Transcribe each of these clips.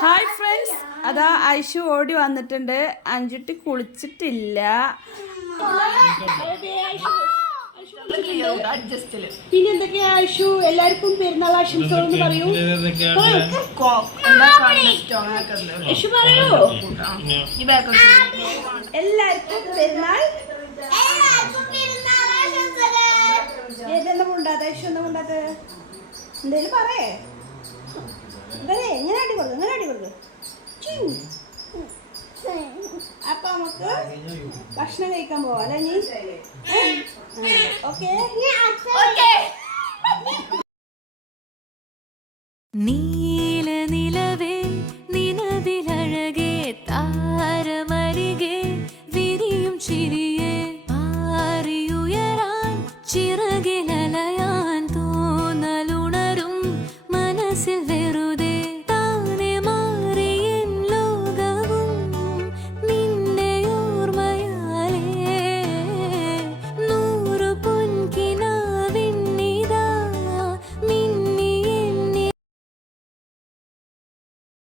Hi friends, അതാ ഐഷു ഓടി വന്നിട്ടുണ്ട്. അഞ്ചുട്ടി കുളിച്ചിട്ടില്ല. പിന്നെ എന്തൊക്കെയാ ഐഷു? എല്ലാവർക്കും പെരുന്നാൾ ആശംസകളെന്ന് പറയൂ. ഐഷു പറയൂ, എല്ലാവർക്കും പെരുന്നാൾ ഏതെല്ലാം ഉണ്ടാത്ത ഐഷു? ഒന്നും ഉണ്ടാത്ത എന്തേലും പറയേ. എങ്ങനെ അടി കൊടുക്കും, എങ്ങനെ അടി കൊടുക്കും. അപ്പൊ നമുക്ക് ഭക്ഷണം കഴിക്കാൻ പോവാം അല്ലേ? നീ ഓക്കെ? നീല നിലവേ നിലവിലഴകേ താരമരികെ വിരിയും ചിരിയെ ആറിയുയരാൻ ചിറകിലലയാൻ തോന്നലുണരും മനസ്സിൽ വെറുതെ താനെ മാറിയൻ ലോകവും നിന്റെ ഓർമ്മയാലേ നൂറു പൊൻകിനാവിന്നിതാ മിന്നി എന്നെ.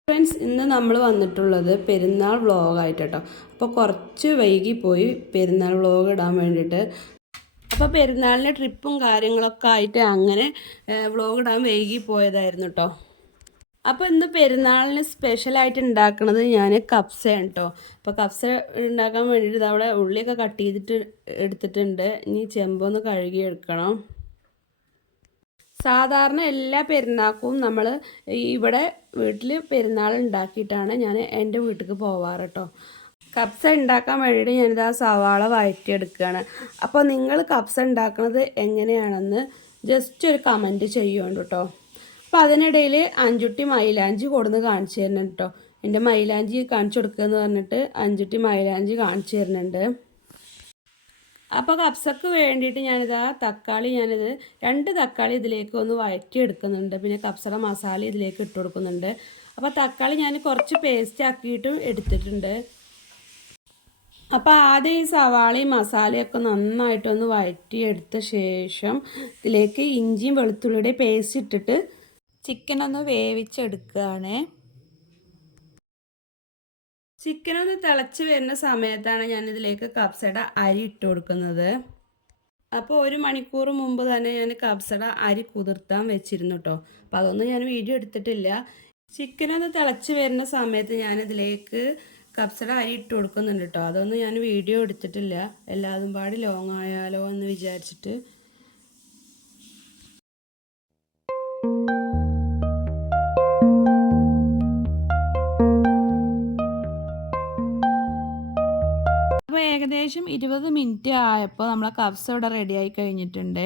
ഫ്രണ്ട്സ്, ഇന്ന് നമ്മൾ വന്നിട്ടുള്ളത് പെരുന്നാൾ വ്ളോഗായിട്ട് കേട്ടോ. അപ്പോൾ കുറച്ച് വൈകിപ്പോയി പെരുന്നാൾ വ്ളോഗ് ഇടാൻ വേണ്ടിയിട്ട്. അപ്പോൾ പെരുന്നാളിൻ്റെ ട്രിപ്പും കാര്യങ്ങളൊക്കെ ആയിട്ട് അങ്ങനെ വ്ളോഗ് ഇടാൻ വൈകി പോയതായിരുന്നു കേട്ടോ. അപ്പോൾ ഇന്ന് പെരുന്നാളിന് സ്പെഷ്യലായിട്ട് ഉണ്ടാക്കുന്നത് ഞാൻ കപ്സയാണ് കേട്ടോ. അപ്പോൾ കപ്സ ഉണ്ടാക്കാൻ വേണ്ടിയിട്ട് അവിടെ ഉള്ളിയൊക്കെ കട്ട് ചെയ്തിട്ട് എടുത്തിട്ടുണ്ട്. ഇനി ചെമ്പൊന്ന് കഴുകി എടുക്കണം. സാധാരണ എല്ലാ പെരുന്നാൾക്കും നമ്മൾ ഇവിടെ വീട്ടിൽ പെരുന്നാൾ ഉണ്ടാക്കിയിട്ടാണ് ഞാൻ എൻ്റെ വീട്ടിലേക്ക് പോവാറ് കേട്ടോ. കപ്സ ഉണ്ടാക്കാൻ വേണ്ടിയിട്ട് ഞാനിതാ സവാള വഴറ്റിയെടുക്കുകയാണ്. അപ്പോൾ നിങ്ങൾ കപ്സ ഉണ്ടാക്കുന്നത് എങ്ങനെയാണെന്ന് ജസ്റ്റ് ഒരു കമൻറ്റ് ചെയ്യുന്നുണ്ട് കേട്ടോ. അപ്പോൾ അതിനിടയിൽ അഞ്ചുട്ടി മൈലാഞ്ചി കൊടുന്ന് കാണിച്ചു തരുന്നുണ്ട് കേട്ടോ. എൻ്റെ മൈലാഞ്ചി കാണിച്ചു കൊടുക്കുകയെന്ന് പറഞ്ഞിട്ട് അഞ്ചുട്ടി മൈലാഞ്ചി കാണിച്ചു തരുന്നുണ്ട്. അപ്പോൾ കപ്സക്ക് വേണ്ടിയിട്ട് ഞാനിതാ തക്കാളി, 2 തക്കാളി ഇതിലേക്ക് ഒന്ന് വഴറ്റിയെടുക്കുന്നുണ്ട്. പിന്നെ കപ്സയുടെ മസാല ഇതിലേക്ക് ഇട്ട് കൊടുക്കുന്നുണ്ട്. അപ്പോൾ തക്കാളി ഞാൻ കുറച്ച് പേസ്റ്റ് ആക്കിയിട്ടും എടുത്തിട്ടുണ്ട്. അപ്പോൾ ആദ്യം ഈ സവാളയും മസാലയൊക്കെ നന്നായിട്ടൊന്ന് വഴറ്റിയെടുത്ത ശേഷം ഇതിലേക്ക് ഇഞ്ചിയും വെളുത്തുള്ളിയുടെ പേസ്റ്റ് ഇട്ടിട്ട് ചിക്കനൊന്ന് വേവിച്ചെടുക്കുകയാണ്. ചിക്കനൊന്ന് തിളച്ച് വരുന്ന സമയത്താണ് ഞാനിതിലേക്ക് കപ്സയുടെ അരി ഇട്ട് കൊടുക്കുന്നത്. അപ്പോൾ 1 മണിക്കൂർ മുമ്പ് തന്നെ ഞാൻ കപ്സയുടെ അരി കുതിർത്താൻ വെച്ചിരുന്നു കേട്ടോ. അപ്പോൾ അതൊന്നും ഞാൻ വീഡിയോ എടുത്തിട്ടില്ല. ചിക്കനൊന്ന് തിളച്ച് വരുന്ന സമയത്ത് ഞാനിതിലേക്ക് കപ്സയുടെ അരി ഇട്ട് കൊടുക്കുന്നുണ്ട് കേട്ടോ. അതൊന്നും ഞാൻ വീഡിയോ എടുത്തിട്ടില്ല, എല്ലാതും പാടി ലോങ് ആയാലോ എന്ന് വിചാരിച്ചിട്ട്. അപ്പോൾ ഏകദേശം 20 മിനിറ്റ് ആയപ്പോൾ നമ്മളെ കപ്സ ഇവിടെ റെഡിയായി കഴിഞ്ഞിട്ടുണ്ട്.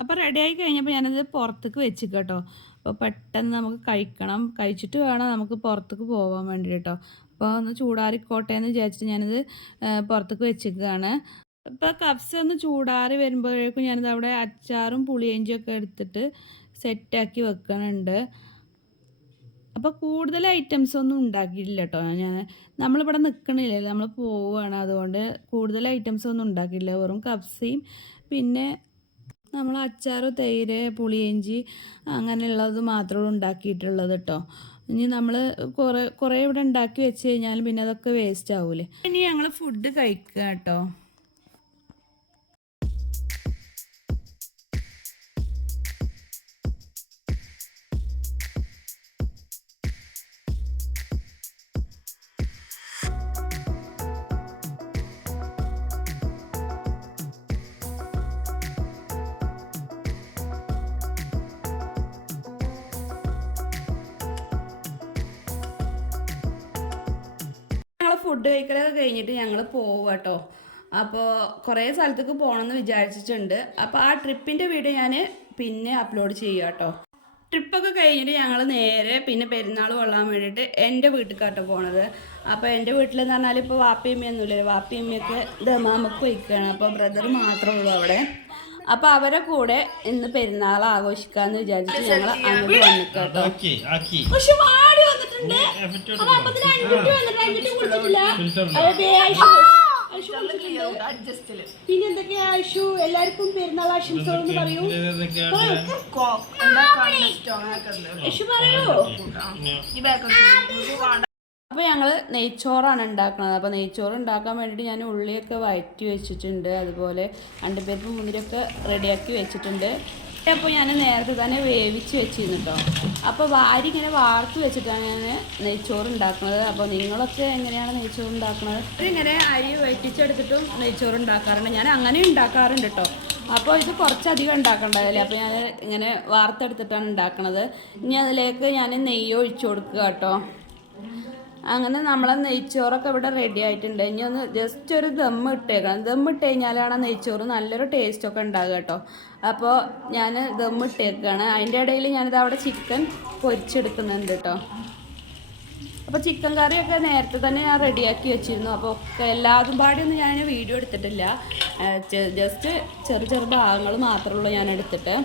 അപ്പോൾ റെഡിയായി കഴിഞ്ഞപ്പോൾ ഞാനത് പുറത്തേക്ക് വെച്ച് കേട്ടോ. അപ്പോൾ പെട്ടെന്ന് നമുക്ക് കഴിക്കണം, കഴിച്ചിട്ട് വേണം നമുക്ക് പുറത്തേക്ക് പോകാൻ വേണ്ടി കേട്ടോ. അപ്പോൾ ഒന്ന് ചൂടാറിക്കോട്ടെ എന്ന് വിചാരിച്ചിട്ട് ഞാനിത് പുറത്തേക്ക് വെച്ചിരിക്കുകയാണ്. ഇപ്പോൾ കപ്സ ഒന്ന് ചൂടാറി വരുമ്പോഴേക്കും ഞാനിത് അവിടെ അച്ചാറും പുളിയഞ്ചിയൊക്കെ എടുത്തിട്ട് സെറ്റാക്കി വെക്കുന്നുണ്ട്. അപ്പോൾ കൂടുതൽ ഐറ്റംസ് ഒന്നും ഉണ്ടാക്കിയിട്ടില്ല കേട്ടോ. നമ്മളിവിടെ നിൽക്കണില്ല, നമ്മൾ പോവുകയാണ്. അതുകൊണ്ട് കൂടുതൽ ഐറ്റംസ് ഒന്നും ഉണ്ടാക്കിയിട്ടില്ല. വെറും കപ്സയും പിന്നെ നമ്മൾ അച്ചാറ്, തൈര്, പുളിയഞ്ചി അങ്ങനെയുള്ളത് മാത്രമേ ഉണ്ടാക്കിയിട്ടുള്ളത് കേട്ടോ. ഇനി നമ്മൾ കുറേ ഇവിടെ ഉണ്ടാക്കി വെച്ച് കഴിഞ്ഞാൽ പിന്നെ അതൊക്കെ വേസ്റ്റ് ആവൂലേ. ഇനി ഞങ്ങൾ ഫുഡ് കഴിക്കുക കേട്ടോ. ഫുഡ് കഴിക്കലൊക്കെ കഴിഞ്ഞിട്ട് ഞങ്ങൾ പോവുക കേട്ടോ. അപ്പോൾ കുറേ സ്ഥലത്തേക്ക് പോകണമെന്ന് വിചാരിച്ചിട്ടുണ്ട്. അപ്പോൾ ആ ട്രിപ്പിൻ്റെ വീഡിയോ ഞാൻ പിന്നെ അപ്ലോഡ് ചെയ്യുക കേട്ടോ. ട്രിപ്പൊക്കെ കഴിഞ്ഞിട്ട് ഞങ്ങൾ നേരെ പിന്നെ പെരുന്നാൾ കൊള്ളാൻ വേണ്ടിയിട്ട് എൻ്റെ വീട്ടിലേക്കാട്ടോ പോണത്. അപ്പോൾ എൻ്റെ വീട്ടിലെന്ന് പറഞ്ഞാൽ ഇപ്പോൾ വാപ്പിയമ്മയൊന്നുമില്ല, വാപ്പിയമ്മയൊക്കെ ദമാമക്ക് വയ്ക്കുകയാണ്. അപ്പോൾ ബ്രദർ മാത്രമേ ഉള്ളൂ അവിടെ. അപ്പോൾ അവരെ കൂടെ ഇന്ന് പെരുന്നാൾ ആഘോഷിക്കാമെന്ന് വിചാരിച്ചിട്ട് ഞങ്ങൾ അങ്ങോട്ട് വന്നിട്ടോ. പക്ഷെ വാടി വന്നിട്ടുണ്ട്. പിന്നെ എന്തൊക്കെയാ ആശു എല്ലാവർക്കും പെരുന്നാൾ ആശംസകൾ എന്ന് പറയൂ. ആശു പറയൂ. അപ്പോൾ ഞങ്ങൾ നെയ്ച്ചോറാണ് ഉണ്ടാക്കുന്നത്. അപ്പോൾ നെയ്ച്ചോറ് ഉണ്ടാക്കാൻ വേണ്ടിയിട്ട് ഞാൻ ഉള്ളിയൊക്കെ വഴറ്റി വെച്ചിട്ടുണ്ട്, അതുപോലെ അണ്ടിപ്പരിപ്പ് മുന്തിരിയൊക്കെ റെഡിയാക്കി വെച്ചിട്ടുണ്ട്. അപ്പോൾ ഞാൻ നേരത്തെ തന്നെ വേവിച്ച് വെച്ചിരുന്നു കേട്ടോ. അപ്പോൾ അരി ഇങ്ങനെ വാർത്ത് വെച്ചിട്ടാണ് ഞാൻ നെയ്ച്ചോറ് ഉണ്ടാക്കുന്നത്. അപ്പോൾ നിങ്ങളൊക്കെ എങ്ങനെയാണ് നെയ്ച്ചോറ് ഉണ്ടാക്കുന്നത്? ഇങ്ങനെ അരി വഴറ്റിച്ചെടുത്തിട്ടും നെയ്ച്ചോറ് ഉണ്ടാക്കാറുണ്ട്, ഞാൻ അങ്ങനെ ഉണ്ടാക്കാറുണ്ട് കേട്ടോ. അപ്പോൾ ഇത് കുറച്ചധികം ഉണ്ടാക്കണ്ടല്ലേ, അപ്പോൾ ഞാൻ ഇങ്ങനെ വാർത്തെടുത്തിട്ടാണ് ഉണ്ടാക്കുന്നത്. ഇനി അതിലേക്ക് ഞാൻ നെയ്യ് ഒഴിച്ചു കൊടുക്കുക കേട്ടോ. അങ്ങനെ നമ്മളെ നെയ്ച്ചോറൊക്കെ ഇവിടെ റെഡി ആയിട്ടുണ്ട്. ഇനി ഒന്ന് ജസ്റ്റ് ഒരു ദമ്മ് ഇട്ടേക്കണം. ദമ്മ് ഇട്ട് കഴിഞ്ഞാലാണ് നെയ്ച്ചോറ് നല്ലൊരു ടേസ്റ്റൊക്കെ ഉണ്ടാകുക കേട്ടോ. അപ്പോൾ ഞാൻ ദമ്മ് ഇട്ടേക്കാണ്. അതിൻ്റെ ഇടയിൽ ഞാനിത് അവിടെ ചിക്കൻ പൊരിച്ചെടുക്കുന്നുണ്ട് കേട്ടോ. അപ്പോൾ ചിക്കൻ കറിയൊക്കെ നേരത്തെ തന്നെ ഞാൻ റെഡിയാക്കി വെച്ചിരുന്നു. അപ്പോൾ ഒക്കെ എല്ലാതും പാടിയൊന്നും ഞാൻ വീഡിയോ എടുത്തിട്ടില്ല, ജസ്റ്റ് ചെറു ഭാഗങ്ങൾ മാത്രമേ ഉള്ളൂ ഞാൻ എടുത്തിട്ട്.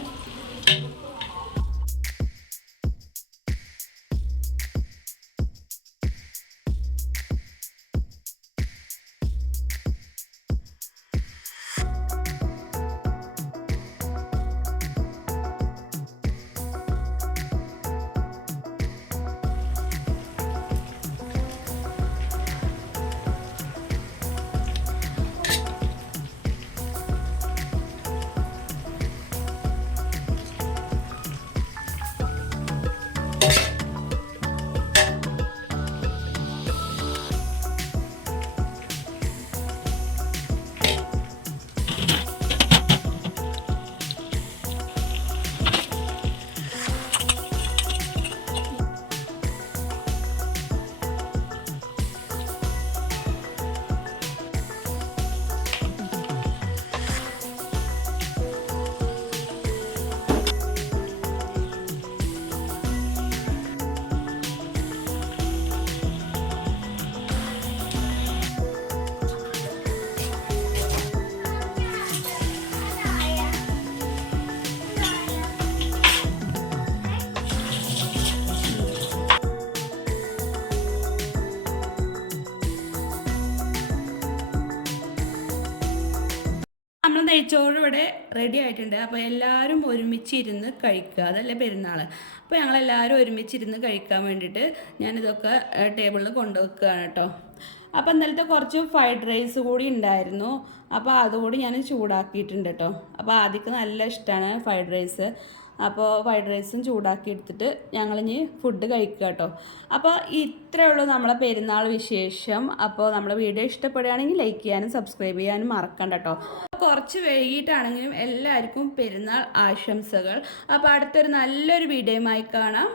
നമ്മൾ നെയ്ച്ചോറ് ഇവിടെ റെഡി ആയിട്ടുണ്ട്. അപ്പോൾ എല്ലാവരും ഒരുമിച്ചിരുന്ന് കഴിക്കുക, അതല്ലേ പെരുന്നാൾ. അപ്പോൾ ഞങ്ങളെല്ലാവരും ഒരുമിച്ചിരുന്ന് കഴിക്കാൻ വേണ്ടിയിട്ട് ഞാനിതൊക്കെ ടേബിളിൽ കൊണ്ടുവെക്കുകയാണ് കേട്ടോ. അപ്പോൾ ഇന്നലത്തെ കുറച്ച് ഫ്രൈഡ് റൈസ് കൂടി ഉണ്ടായിരുന്നു, അപ്പോൾ അതുകൂടി ഞാൻ ചൂടാക്കിയിട്ടുണ്ട് കേട്ടോ. അപ്പോൾ ആദ്യമൊക്കെ നല്ല ഇഷ്ടമാണ് ഫ്രൈഡ് റൈസ്. അപ്പോൾ ഫ്രൈഡ് റൈസും ചൂടാക്കി എടുത്തിട്ട് ഞങ്ങളിനി ഫുഡ് കഴിക്കുക കേട്ടോ. അപ്പോൾ ഇത്രയേ ഉള്ളൂ നമ്മളെ പെരുന്നാൾ വിശേഷം. അപ്പോൾ നമ്മളെ വീഡിയോ ഇഷ്ടപ്പെടുകയാണെങ്കിൽ ലൈക്ക് ചെയ്യാനും സബ്സ്ക്രൈബ് ചെയ്യാനും മറക്കണ്ട കേട്ടോ. കുറച്ച് വൈകിട്ടാണെങ്കിലും എല്ലാവർക്കും പെരുന്നാൾ ആശംസകൾ. അപ്പോൾ അടുത്തൊരു നല്ലൊരു വീഡിയോയുമായി കാണാം.